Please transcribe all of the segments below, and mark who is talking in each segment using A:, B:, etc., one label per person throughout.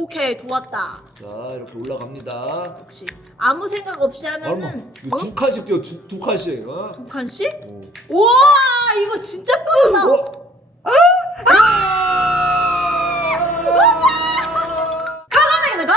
A: 오케이 좋았다.
B: 자 이렇게 올라갑니다.
A: 역시 아무 생각 없이
B: 얼마?
A: 하면은
B: 이거
A: 어?
B: 두 칸씩 뛰어 두, 두 칸씩. 어?
A: 두 칸씩?
B: 어.
A: 우와 이거 진짜 편하다.
B: 어?
A: 가가나게 나가.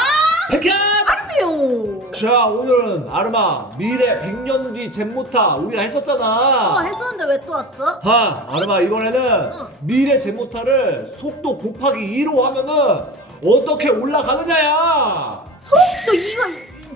B: 백현!
A: 아르미오.
B: 자 오늘은 아르마 미래 100년 뒤 잼모타 우리가 했었잖아.
A: 어 했었는데 왜 또 왔어?
B: 하 아르마 이번에는
A: 응.
B: 미래 잼모타를 속도 곱하기 2로 하면은 어떻게 올라가느냐야.
A: 속도 이거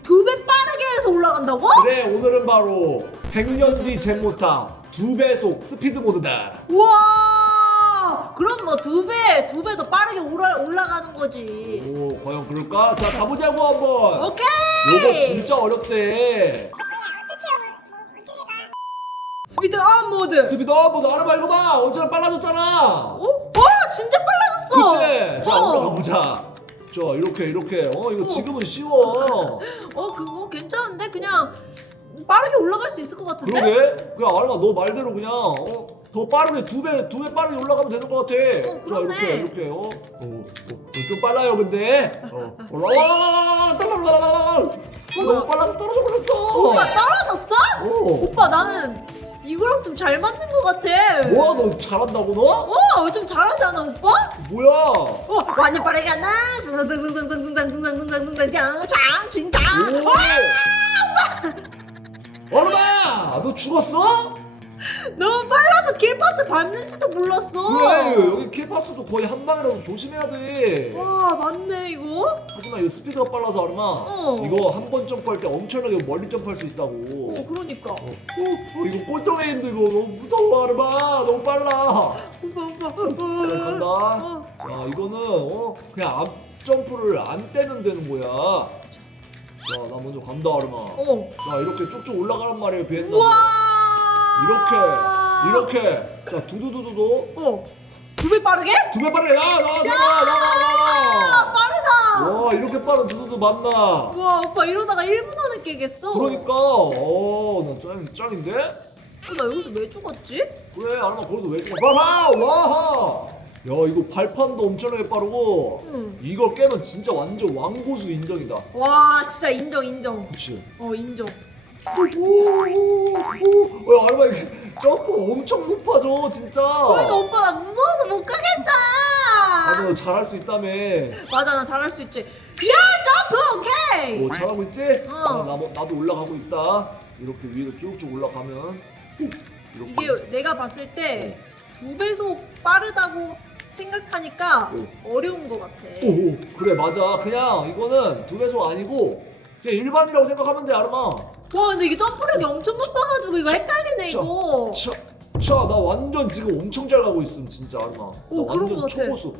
A: 두 배 빠르게 해서 올라간다고?
B: 그래 오늘은 바로 100년 뒤 잼모타 두 배속 스피드 모드다.
A: 우와 그럼 뭐 두 배 두 배 더 빠르게 올라, 올라가는 거지.
B: 오 과연 그럴까? 자 가보자고 한번.
A: 오케이.
B: 요거 진짜 어렵대.
A: 스피드 업 모드.
B: 스피드 업보다 아르마 이거 봐 언제나 빨라졌잖아.
A: 어? 와 진짜 빨라졌어.
B: 그치? 자
A: 어.
B: 올라가 보자. 자 이렇게 이렇게 어 이거
A: 어.
B: 지금은 쉬워.
A: 어 그거 괜찮은데 그냥 빠르게 올라갈 수 있을 것 같은데?
B: 그러게 그냥 아르마 너 말대로 그냥 어, 더 빠르게 두 배 두 배 빠르게 올라가면 되는 것 같아.
A: 어, 그러네.
B: 자 이렇게 이렇게 어, 어, 어, 어, 좀 빨라요 근데. 어 올라와 떨라라라라. 너무 빨라서 떨어져 버렸어.
A: 오빠 떨어졌어?
B: 어.
A: 오빠 나는 이거랑 좀 잘 맞는 것 같아.
B: 뭐야 너 잘한다고 너?
A: 어, 좀 잘하잖아, 오빠?
B: 뭐야?
A: 어, 완전 빠르게 간다. 등등등등등등등등등등등등 장, 진짜.
B: 오! 얼마? 너 죽었어?
A: 너무 빨라서 길파트 밟는지도 몰랐어.
B: 그래 여기 킬파스도 거의 한 방이라도 조심해야 돼.
A: 와, 맞네 이거.
B: 하지만 이거 스피드가 빨라서 아르마
A: 어.
B: 이거 한 번 점프할 때 엄청나게 멀리 점프할 수 있다고.
A: 어, 그러니까.
B: 어, 어, 이거 꼴등해인데 이거 너무 무서워 아르마 너무 빨라.
A: 오빠, 오빠.
B: 잘 간다.
A: 어.
B: 자 이거는 어 그냥 앞 점프를 안 떼면 되는 거야. 자나 먼저 간다 아르마.
A: 어.
B: 자 이렇게 쭉쭉 올라가란 말이에요 비엔나.
A: 우와.
B: 이렇게 이렇게 자 두두두두두
A: 어. 두 배 빠르게?
B: 두 배 빠르게 나나나나나나
A: 아, 빠르다.
B: 와 이렇게 빠른 두두두 맞나
A: 와, 오빠 이러다가 1분 안에 깨겠어.
B: 그러니까 어나 짱 짱인데
A: 어, 나 여기서 왜 죽었지?
B: 그래 아르마 거기서 왜 죽어 봐봐 와하 야 이거 발판도 엄청나게 빠르고
A: 응.
B: 이걸 깨면 진짜 완전 왕고수 인정이다
A: 와, 진짜 인정, 인정.
B: 그치
A: 어, 인정.
B: 오오오오 야 아르마 이게 점프 엄청 높아져 진짜
A: 그러니까 오빠 나 무서워서 못 가겠다.
B: 아 너 잘할 수 있다며
A: 맞아, 나 잘할 수 있지. 야, 점프, 오케이.
B: 오 잘하고 있지?
A: 어.
B: 아, 나, 나도 올라가고 있다 이렇게 위로 쭉쭉 올라가면 이렇게
A: 이게 내가 봤을 때 두 배속 빠르다고 생각하니까
B: 어.
A: 어려운 것 같아.
B: 오, 오 그래 맞아 그냥 이거는 두 배속 아니고 일반이라고 생각하면 돼 아르마
A: 와, 근데 이게 점프력이 엄청 높아가지고 이거 헷갈리네
B: 자,
A: 이거.
B: 차, 나 완전 지금 엄청 잘 가고 있음 진짜 아르마 나
A: 오, 그런
B: 완전
A: 것 같아.
B: 초고수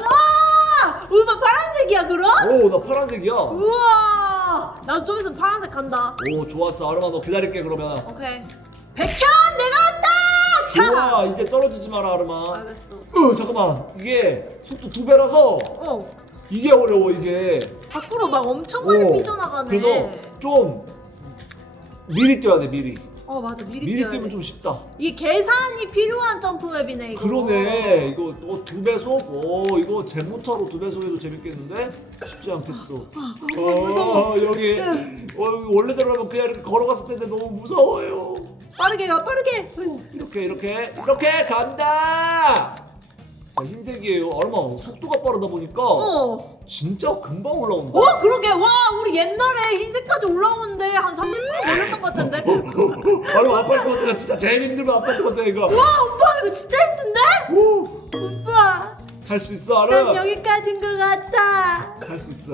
A: 와, 오빠 파란색이야 그럼?
B: 오 나 파란색이야
A: 우와, 나도 좀 있으면 파란색 간다.
B: 오 좋았어 아르마 너 기다릴게 그러면
A: 오케이. 백현 내가 왔다. 자.
B: 좋아 이제 떨어지지 마라 아르마
A: 알겠어.
B: 어 잠깐만 이게 속도 두 배라서
A: 어,
B: 이게 어려워 이게
A: 밖으로 막 엄청 많이
B: 어,
A: 삐져나가네.
B: 그래서 좀 미리 뛰어야 돼 미리
A: 어 맞아 미리,
B: 미리
A: 뛰어야
B: 뛰면
A: 돼.
B: 좀 쉽다
A: 이게 계산이 필요한 점프맵이네 이거.
B: 그러네 이거 또두 배속? 오 이거 제모터로 두 배속 해도 재밌겠는데? 쉽지 않겠어
A: 무서워.
B: 어 여기 어, 원래대로 하면 그냥 이렇게 걸어갔을 텐데 너무 무서워요
A: 빠르게 가 빠르게.
B: 이렇게 이렇게 이렇게 간다 자, 흰색이에요 얼마 속도가 빠르다 보니까
A: 어.
B: 진짜 금방 올라온다
A: 어 그러게 와 우리 옛날에 흰색까지 올라오는데 한 30분 걸렸던 것 같은데.
B: 얼마 아파트 같아 진짜 제일 힘들면 아파트 같아 이거
A: 와 오빠 이거 진짜 힘든데? 오빠
B: 할 수 있어
A: 난
B: 알아
A: 여기까지인 것 같아.
B: 할 수 있어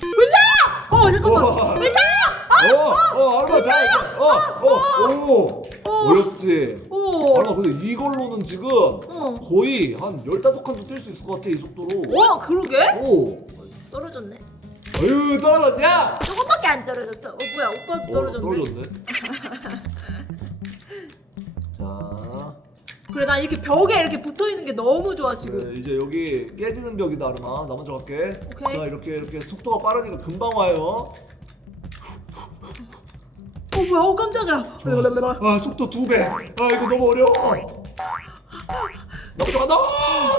A: 의자야! 어 잠깐만.
B: 우와.
A: 의자야!
B: 어, 어, 알바 잘, 어, 어, 오, 어렵지.
A: 오.
B: 알바 근데 이걸로는 지금
A: 어.
B: 거의 한 15칸도 뛸 수 있을 것 같아, 이 속도로.
A: 와 그러게?
B: 오,
A: 떨어졌네.
B: 어휴, 떨어졌냐?
A: 조금밖에 안 떨어졌어. 어 뭐야 오빠도
B: 어,
A: 떨어졌네.
B: 떨어졌네.
A: 그래 나 이렇게 벽에 이렇게 붙어 있는 게 너무 좋아 지금.
B: 네, 이제 여기 깨지는 벽이다, 아르마. 나 먼저 갈게.
A: 오케이.
B: 자, 이렇게 이렇게 속도가 빠르니까 금방 와요.
A: 어 뭐야 어 깜짝이야.
B: 아, 속도 두 배. 아, 이거 너무 어려워. 나 먼저 간다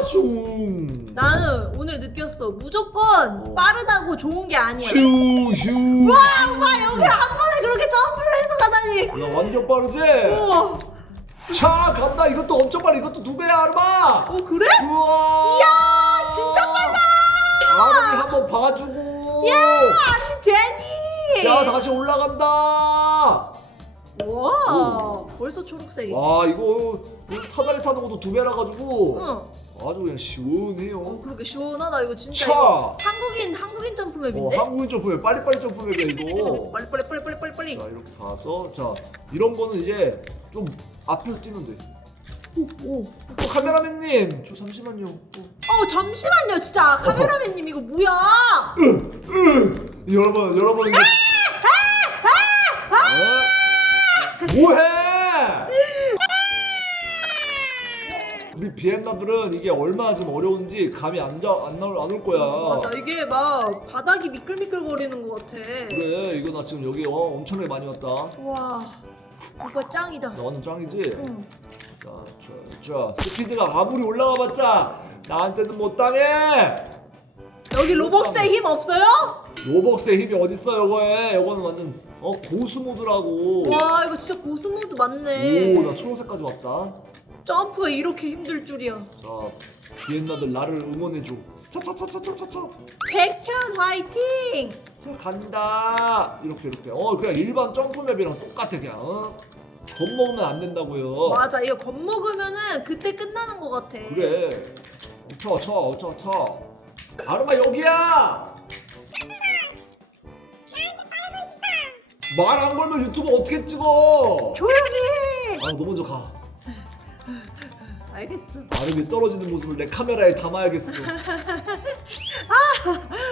B: 슝
A: 나는 오늘 느꼈어. 무조건
B: 어.
A: 빠르다고 좋은 게 아니야.
B: 슈슈
A: 와, 오빠 여기 한 번에 그렇게 점프를 해서 가다니.
B: 야 완전 빠르지?
A: 우와.
B: 차 간다 이것도 엄청 빨리 이것도 두 배야 아르마
A: 어 그래?
B: 우와
A: 이야, 진짜 빨라.
B: 아름이 한번 봐주고
A: 야, 아니 제니.
B: 자 다시 올라간다
A: 와, 벌써 초록색이.
B: 와 이거 사다리 타는 것도 두 배라 가지고
A: 응.
B: 아주 그냥 시원해요
A: 어, 그렇게 시원하다. 이거 진짜
B: 차.
A: 이거 한국인 한국인 점프맵인데.
B: 어, 한국인 점프맵 빨리빨리 점프맵이야 이거
A: 빨리 빨리 빨리 빨리 빨리 빨리.
B: 자 이렇게 가서 자 이런 거는 이제 좀 앞에서 뛰면 돼 오, 오. 어, 카메라맨님 저 잠시만요 어.
A: 어 잠시만요, 진짜 카메라맨님 이거 뭐야?
B: 여러분 여러분 이거 어? 뭐해 우리 비엔나들은 이게 얼마나 지금 어려운지 감이 안, 자, 안, 나올, 안올 거야
A: 맞아, 이게 막 바닥이 미끌미끌 거리는 것 같아.
B: 그래 이거 나 지금 여기 어, 엄청나게 많이 왔다
A: 와, 오빠 짱이다.
B: 나 완전 짱이지?
A: 응.
B: 자, 자, 자, 스피드가 아무리 올라가봤자 나한테는 못 당해.
A: 여기 로벅스에 힘 없어요?
B: 로벅스의 힘이 어딨어, 요거에? 요거는 완전 어 고수 모드라고.
A: 와, 이거 진짜 고수 모드 맞네.
B: 오, 나 초록색까지 왔다.
A: 점프에 이렇게 힘들 줄이야.
B: 자, 비엔나들 나를 응원해줘. 차차차차차차차.
A: 백현 화이팅!
B: 자, 간다. 이렇게 이렇게. 어, 그냥 일반 점프맵이랑 똑같아 그냥. 어? 겁먹으면 안 된다고요.
A: 맞아, 이거 겁먹으면은 그때 끝나는 것 같아.
B: 그래. 쳐, 쳐, 쳐, 쳐. 아르마 여기야. 말 안 걸면 유튜브 어떻게 찍어?
A: 조용히 해!
B: 아, 너 먼저 가.
A: 알겠어.
B: 아름이 떨어지는 모습을 내 카메라에 담아야겠어.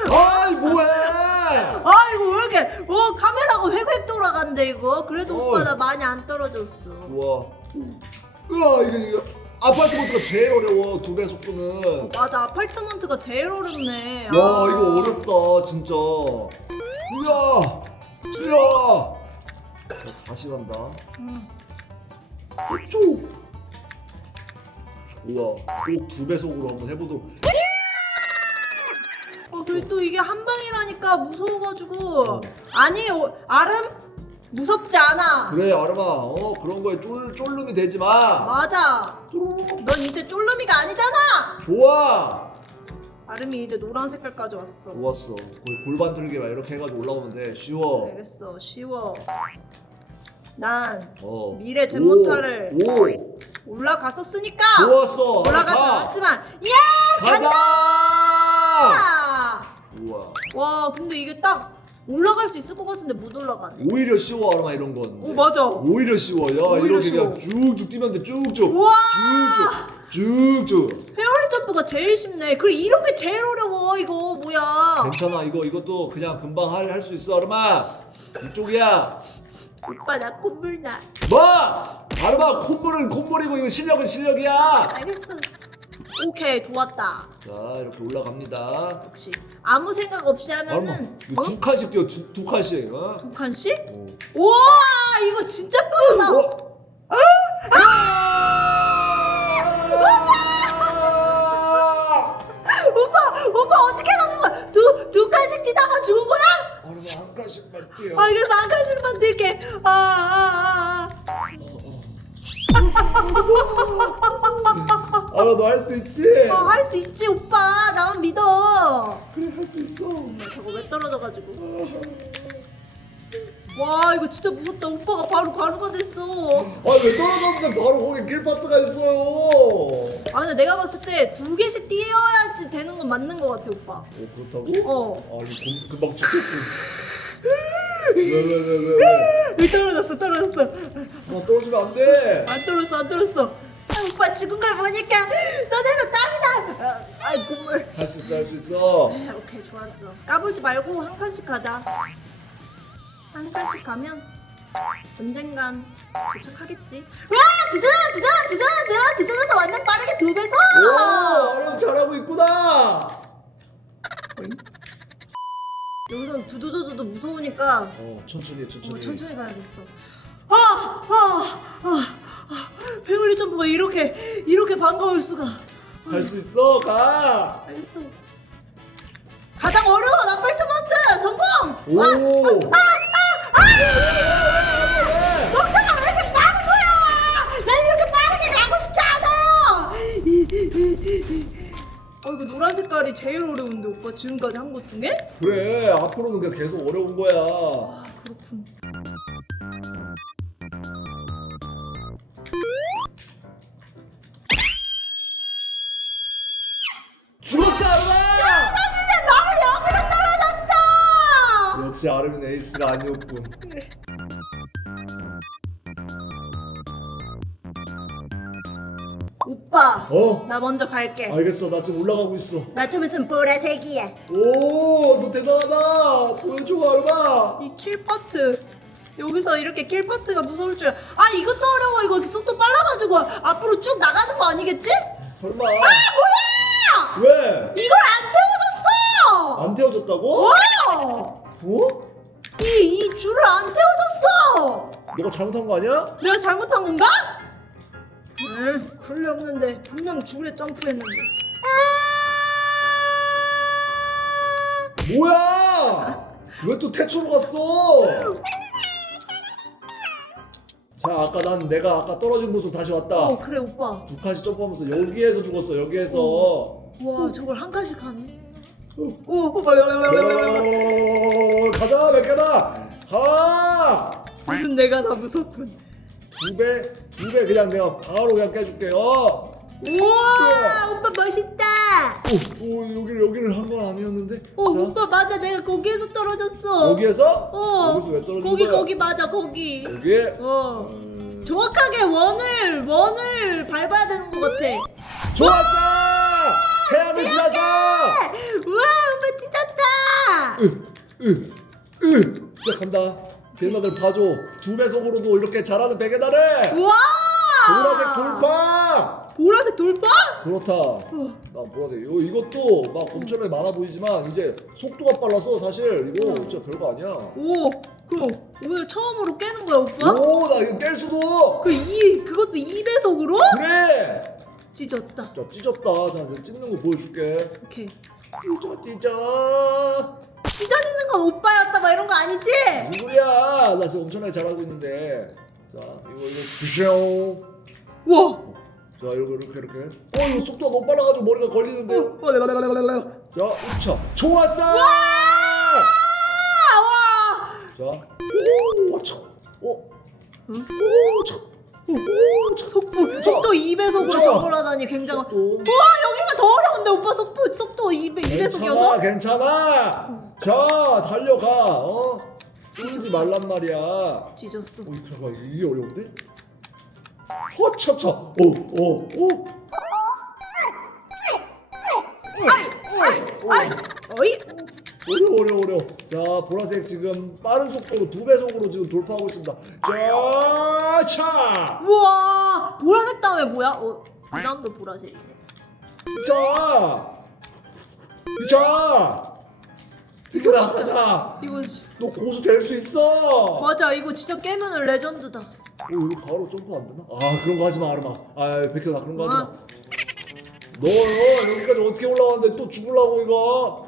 B: 아이 뭐해?
A: 아, 이거 왜 이렇게, 어, 카메라가 획획 돌아간대, 이거. 그래도
B: 어.
A: 오빠 나 많이 안 떨어졌어.
B: 좋아. 으아 이거 이거 아파트먼트가 제일 어려워 두 배 속도는.
A: 맞아, 아파트먼트가 제일 어렵네.
B: 야
A: 아.
B: 이거 어렵다 진짜. 으야, 으야. 자, 다시 간다.
A: 음.
B: 쭉. 좋아. 꼭두 배속으로 한번 해보도록.
A: 어, 그리고 또 이게 한 방이라니까 무서워가지고.
B: 어.
A: 아니, 어, 아름? 무섭지 않아.
B: 그래 아름아, 어 그런 거에 쫄 쫄름이 되지 마.
A: 맞아.
B: 뚜루룩.
A: 넌 이제 쫄름이가 아니잖아.
B: 좋아.
A: 아름이 이제 노란 색깔까지 왔어.
B: 좋았어. 거의 골반 틀기 막 이렇게 해가지고 올라오면 돼. 쉬워.
A: 알겠어, 쉬워. 난
B: 어.
A: 미래 젠모타를
B: 오. 오.
A: 올라갔었으니까
B: 좋았어.
A: 올라가지
B: 가.
A: 않았지만 예! 아!
B: 우와.
A: 와 근데 이게 딱 올라갈 수 있을 것 같은데 못 올라가네.
B: 오히려 쉬워 아르마 이런 건.
A: 오 맞아.
B: 오히려 쉬워. 야
A: 오히려
B: 이렇게. 그냥 쭉쭉 뛰면 돼. 쭉쭉.
A: 우와!
B: 쭉쭉. 쭉쭉.
A: 회오리 점프가 제일 쉽네. 그래 이렇게 제일 어려워 이거 뭐야?
B: 괜찮아. 이거 이것도 그냥 금방 할할수 있어 아르마. 이쪽이야.
A: 오빠 나 콧물 나.
B: 뭐? 아르마 콧물은 콧물이고 이거 실력은 실력이야.
A: 알겠어. 오케이 좋았다.
B: 자 이렇게 올라갑니다.
A: 역시 아무 생각 없이 하면은
B: 이거
A: 어?
B: 두 칸씩 뛰어 두, 두 칸씩. 어?
A: 두 칸씩?
B: 어.
A: 우와 이거 진짜 빠르다.
B: 어? 아!
A: 오빠 오빠 어떻게 가는 거야? 두두 칸씩 뛰다가 죽은 거야?
B: 아르마 한 칸씩만 뛰어.
A: 알겠어 한 칸씩만 뛸게. 아, 아, 아,
B: 아 르마 너할 수 있지?
A: 아. 어, 할수 있지 오빠 나만 믿어.
B: 그래 할 수 있어.
A: 나 저거 왜 떨어져가지고. 와 이거 진짜 무섭다. 오빠가 바로 가루가 됐어.
B: 아왜 떨어졌는데 바로 거기 길파스가 있어요.
A: 아 근데 내가 봤을 때 두 개씩 뛰어야지 되는 건 맞는 것 같아 오빠.
B: 어 그렇다고?
A: 어.
B: 아 이거 금- 금방 죽겠군. 왜왜 왜 왜 왜?
A: 왜 떨어졌어 떨어졌어.
B: 아 떨어지면 안 돼.
A: 안 떨었어 안 떨었어. 아, 오빠 죽은 걸 보니까 너네도 땀이 나. 아, 아이 국물.
B: 할 수 있어 할 수 있어.
A: 아, 오케이 좋았어. 까불지 말고 한 칸씩 가자. 한 칸씩 가면 언젠간 도착하겠지. 와 드다 드다 드다 드다 드다 완전 빠르게 두 배속.
B: 오 아름 잘하고 있구나.
A: 여기서 두두두두두 무서우니까
B: 어 천천히 해, 천천히.
A: 어, 천천히 가야겠어. 아, 아, 아, 아. 페어리 점프가 이렇게 이렇게 반가울 수가.
B: 할수 있어 가
A: 알겠어. 가장 어려운 아파트먼트 성공.
B: 오!
A: 멍청아 이거 노란 색깔이 제일 어려운데 오빠 지금까지 한 것 중에?
B: 그래 앞으로는 그냥 계속 어려운 거야
A: 아 그렇군.
B: 죽었어 아르마!
A: 이제 바로 여기로 떨어졌어.
B: 역시 아르민 에이스가 아니었군
A: 오빠.
B: 어?
A: 나 먼저 갈게.
B: 알겠어 나 지금 올라가고 있어
A: 나 좀 있으면 보라색이야.
B: 오너 대단하다 보여줘 아르마
A: 이 킬 파트. 여기서 이렇게 킬 파트가 무서울 줄. 아 이것도 어려워. 이거 속도 빨라가지고 앞으로 쭉 나가는 거 아니겠지?
B: 설마
A: 뭐야?
B: 왜?
A: 이걸 안 태워줬어.
B: 안 태워졌다고?
A: 어?
B: 어?
A: 이, 이 줄을 안 태워줬어!
B: 너가 잘못한 거 아니야?
A: 내가 잘못한 건가? 음, 그럴 리 없는데 분명 줄에 점프했는데
B: 뭐야? 왜 또 태초로 갔어? 자 아까 난 내가 아까 떨어진 곳으로 다시 왔다
A: 어 그래 오빠
B: 두 칸씩 점프하면서 여기에서 죽었어 여기에서
A: 와 저걸 한 칸씩 하네
B: 어.
A: 오 오빠.
B: 가자 몇 개다 가!
A: 이건 내가 다 무섭군
B: 두 배 두 배 그냥 내가 바로 그냥 깨줄게요.
A: 우와 오빠 멋있다.
B: 오, 오 여기를 여기를 한 건 아니었는데?
A: 오
B: 자,
A: 오빠 맞아. 내가 거기에서 떨어졌어.
B: 여기에서?
A: 어.
B: 여기서 왜 떨어진
A: 거기
B: 거야?
A: 거기 맞아 거기.
B: 여기?
A: 어.
B: 음,
A: 정확하게 원을 원을 밟아야 되는 것 같아.
B: 좋았어! 태양을 지나서!
A: 우와 오빠 찢었다.
B: 으, 으, 시작한다. 베개나들 봐줘. 두 배속으로도 이렇게 잘하는 베개나를
A: 우와
B: 보라색 돌파.
A: 보라색 돌파?
B: 그렇다.
A: 어.
B: 나 보라색. 요 이것도 막 엄청나게 많아 보이지만 이제 속도가 빨라서 사실 이거
A: 음.
B: 진짜 별거 아니야.
A: 오 그럼 오늘 처음으로 깨는 거야 오빠?
B: 오, 나 이거 깰 수도.
A: 그 이 그것도 2배속으로?
B: 그래.
A: 찢었다
B: 자 찢었다. 자 이제 찢는 거 보여줄게.
A: 오케이
B: 찢어 찢어.
A: 찢어지는 건 오빠였다 막 이런 거 아니지?
B: 누구야? 나 지금 엄청나게 잘하고 있는데. 자 이거 이거 부셔.
A: 우와
B: 자 이렇게 이렇게 이렇게 어 이거 속도가 너무 빨라가지고 머리가 걸리는데요
A: 어, 랄랄랄랄랄랄.
B: 자 우차 좋았어
A: 아,
B: 와자 오차 어
A: 응?
B: 오차 오차
A: 속도 속도 2배속으로
B: 자.
A: 저걸 하다니 굉장한.
B: 또
A: 우와 여기가 더 어려운데 오빠 속도 속도 2배, 2배속이어서?
B: 괜찮아 괜찮아. 자 달려가 어? 쫄지 말란 말이야. 어
A: 찢었어.
B: 이거 잠깐 이게 어려운데? 허차차 오오오
A: 아이. 어이
B: 어려워 어려워 어려워 자 보라색 지금 빠른 속도로 두 배속으로 지금 돌파하고 있습니다 자차
A: 우와 보라색 다음에 뭐야? 어, 그 다음도 보라색이네
B: 자, 자, 이렇게 나가자.
A: 이거
B: 너 고수 될 수 있어.
A: 맞아 이거 진짜 깨면은 레전드다
B: 어, 여기 바로 점프 안 되나? 아 그런 거 하지 마, 아르마. 아 백현아 그런 거 하지 마.
A: 어?
B: 너 여기까지 어떻게 올라왔는데 또 죽으려고 이거?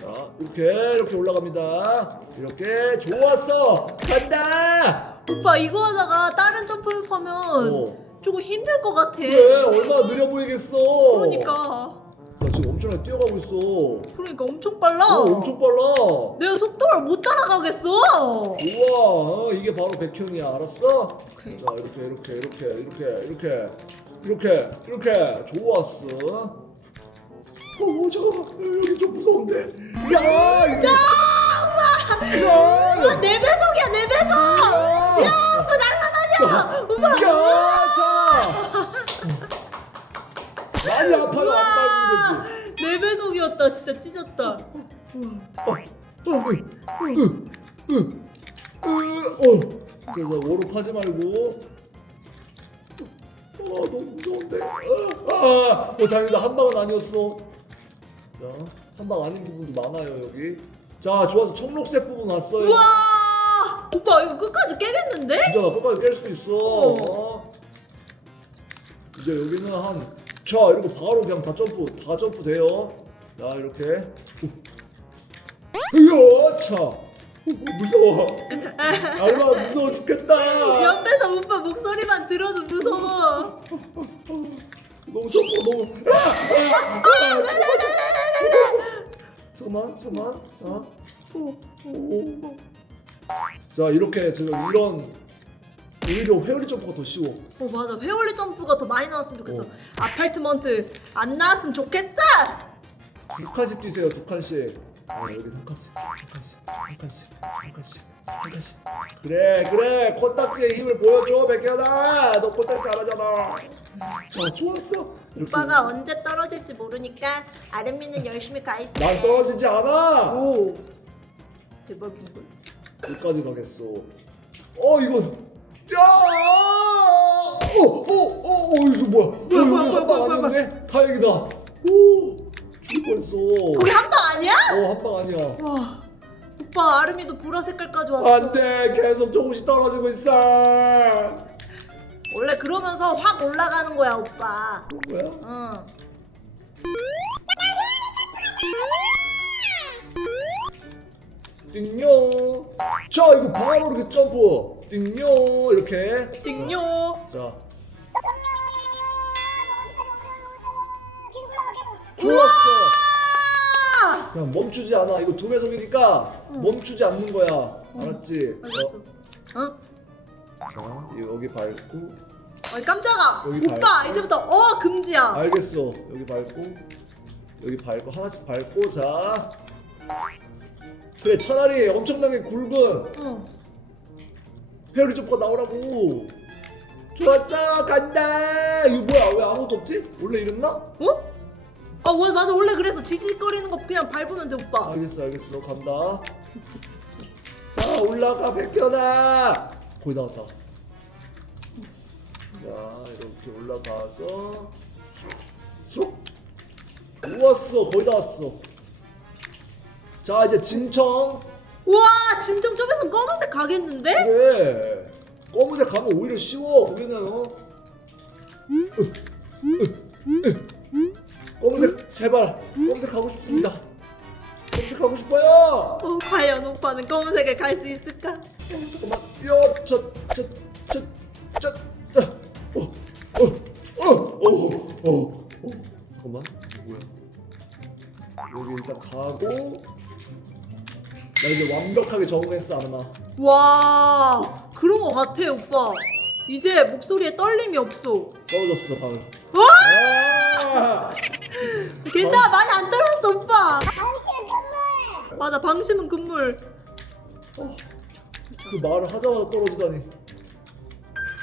B: 자, 이렇게 이렇게 올라갑니다. 이렇게 좋았어. 간다.
A: 오빠 이거 하다가 다른 점프하면
B: 어.
A: 조금 힘들 것 같아
B: 그래 얼마나 느려 보이겠어.
A: 그러니까
B: 나 지금 엄청나게 뛰어가고 있어.
A: 그러니까 엄청 빨라
B: 어, 엄청 빨라.
A: 내가 속도를 못 따라가겠어
B: 우와 어, 이게 바로 백현이야 알았어?
A: 오케이.
B: 자 이렇게 이렇게 이렇게 이렇게 이렇게 이렇게 이렇게 좋았어 어 잠깐만 여기 좀 무서운데. 야 이게 야!
A: 내 배속이야 내 배속!
B: 야!
A: 오빠 날라다녀! 오빠
B: 야자! 많이 아파요 안 밟으면 되지.
A: 내 배속이었다 진짜 찢었다. 우와.
B: 어, 어, 으, 으, 으, 으, 어. 그래서 워룹 하지 말고. 아 너무 무서운데. 아, 아, 어 다행이다. 한 방은 아니었어. 자, 한방 아닌 부분도 많아요 여기. 자, 좋아서 청록색 부분 왔어요.
A: 우와 오빠 이거 끝까지 깨겠는데?
B: 진짜 나 끝까지 깰 수도 있어.
A: 어.
B: 어. 이제 여기는 한, 자, 이러고 바로 그냥 다 점프, 다 점프 돼요. 자, 이렇게. 으야, 차. 어, 무서워. 알마 무서워 죽겠다.
A: 옆에서 오빠 목소리만 들어도 무서워.
B: 너무 점프 너무. 아, 아, 아, 잠깐만, 잠깐만. 자,
A: 오, 오, 오.
B: 자 이렇게 지금 이런 오히려 회오리 점프가 더 쉬워.
A: 어 맞아 회올리 점프가 더 많이 나왔으면 좋겠어
B: 어.
A: 아파트먼트 안 나왔으면 좋겠어
B: 두 칸씩 뛰세요, 두 칸씩. 아 여기 한 칸씩, 한 칸씩, 한 칸씩, 한 칸씩. 그래, 그래. 코딱지의 힘을 보여줘, 백현아. 너 코딱지 잘하잖아. 자, 좋았어. 이렇게.
A: 오빠가 언제 떨어질지 모르니까 아름이는 열심히 가 있어
B: 난 떨어지지 않아.
A: 오 대박인 걸
B: 여기까지 가겠어. 어 이거. 짜! 어, 어, 어, 어, 이거 뭐야?
A: 뭐야, 뭐야, 뭐야, 뭐야, 뭐야,
B: 아니었네. 다행이다. 오, 죽을 뻔했어.
A: 거기 한 방 아니야?
B: 어, 한방 아니야.
A: 와 오빠 아름이도 보라 색깔까지 왔어
B: 안돼, 계속 조금씩 떨어지고 있어.
A: 원래 그러면서 확 올라가는 거야 오빠
B: 뭐야?
A: 응.
B: 자, 이거 바로 이렇게 점프. 띵요, 이렇게.
A: 띵요
B: 자. 좋았어.
A: 아
B: 그냥 멈추지 않아. 이거 두 배속이니까
A: 응.
B: 멈추지 않는 거야. 알았지?
A: 알겠어
B: 어?
A: 어?
B: 자, 여기 밟고.
A: 아이 깜짝아
B: 여기
A: 오빠
B: 밟고.
A: 이제부터 어 금지야
B: 알겠어. 여기 밟고. 여기 밟고 하나씩 밟고 자. 그래 차라리 엄청나게 굵은
A: 어
B: 회오리 점프가 나오라고. 좋았어 간다. 이거 뭐야 왜 아무것도 없지? 원래 이랬나?
A: 어? 아 와, 맞아 원래 그래서 지직거리는 거 그냥 밟으면 돼 오빠
B: 알겠어 알겠어 간다. 자 올라가 백현아. 거의 나왔다. 자 이렇게 올라가서 쏙 우왔어 거의 다 왔어. 자 이제 진청
A: 우와 진정 점에서 검은색 가겠는데?
B: 그래 검은색 가면 오히려 쉬워 거기는 어. 으, 으, 으. 검은색 제발 검은색 가고 싶습니다. 검은색 가고 싶어요.
A: 어 과연 오빠는 검은색을 갈수 있을까?
B: 잠깐만, 야, 저, 저, 저, 저, 저, 어, 어, 어, 어, 어, 어, 잠깐만, 뭐야? 여기 일단 가고, 나 이제 완벽하게 적응했어, 아마.
A: 와 그런 거 같아 오빠 이제 목소리에 떨림이 없어
B: 떨어졌어, 방금.
A: 와
B: 아,
A: 괜찮아 많이 안 떨었어 오빠 맞아 방심은 금물
B: 어, 그 말을 하자마자 떨어지다니.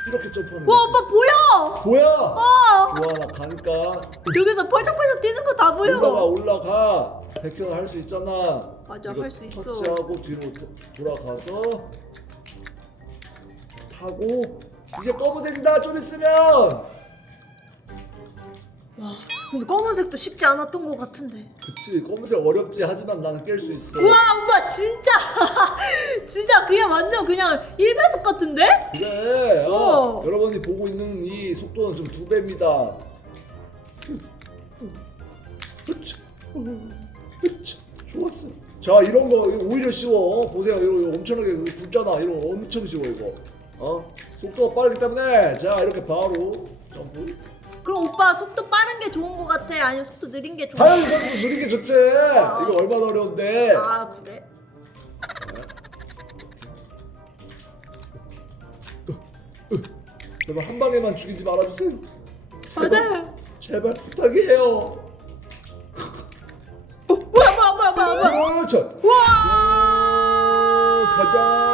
B: 이렇게 점프하는.
A: 와
B: 거.
A: 오빠 보여
B: 뭐야?
A: 어
B: 좋아, 나 가니까.
A: 여기서 펄쩍펄쩍 뛰는 거다 보여
B: 올라가, 올라가. 백현아 할수 있잖아.
A: 맞아,
B: 이거
A: 할수 있어.
B: 터치하고 뒤로 도- 돌아가서 타고 이제 검은색이다 좀 있으면
A: 와 근데 검은색도 쉽지 않았던 것 같은데.
B: 그치 검은색 어렵지 하지만 나는 깰 수 있어.
A: 우와 오빠 진짜. 진짜 그냥 완전 그냥 1배속 같은데?
B: 그래 어,
A: 어.
B: 여러분이 보고 있는 이 속도는 좀두 배입니다. 좋았어. 자 이런 거 이거 오히려 쉬워. 어, 보세요. 이거, 이거 엄청나게 이거 굵잖아. 이런 거 엄청 쉬워 이거. 어? 속도가 빠르기 때문에. 자 이렇게 바로 점프
A: 그럼 오빠 속도 빠른 게 좋은 것 같아? 아니면 속도 느린 게 좋은
B: 당연히
A: 것
B: 점프 느린 게 좋지. 이거 얼마나 어려운데?
A: 아 그래?
B: 제발 한 방에만 죽이지 말아주세요. 제발,
A: 맞아요.
B: 제발 부탁이에요.
A: 어, 뭐야 뭐야 뭐야 뭐야 뭐야?
B: 그렇죠
A: 와!
B: 가자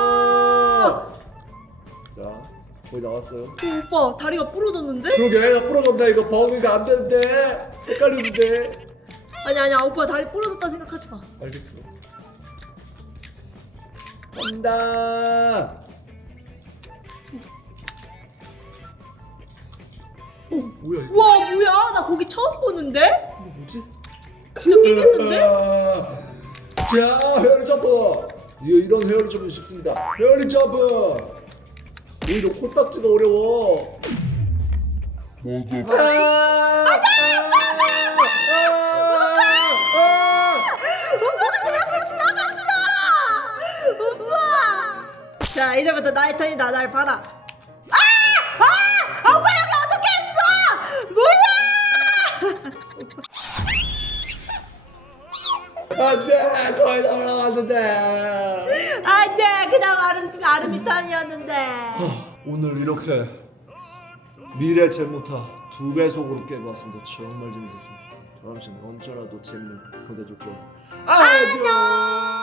B: 거의 나왔어요.
A: 어, 오빠 다리가 부러졌는데?
B: 그러게 나 부러졌다 이거 버기가 안 되는데. 헷갈리는데.
A: 아니 아니야 오빠 다리 부러졌다 생각하지 마.
B: 알겠어. 간다. 어 뭐야 이거?
A: 와 뭐야? 나 거기 처음 보는데?
B: 이거 뭐지?
A: 진짜 깨겠는데?
B: 자 헤어리 점프. 이거 이런 헤어리 점프 쉽습니다. 헤어리 점프 오히려 코딱지가 어려워
A: 오빠가 내 앞을 지나갔어! 오빠! 자, 이제부터 나의 턴이다. 날 봐라. 아! 아! 오빠 여기 어떻게 했어! 뭐야!
B: 안 돼 거의 다 올라갔는데
A: 안 돼! 그 아름, 아름이 턴이었는데.
B: 오늘 이렇게 미래 잼모타 두 배속으로 깨봤습니다 정말 재밌었습니다 다음 시간에 엄청나도 재밌는 올 거예요 안녕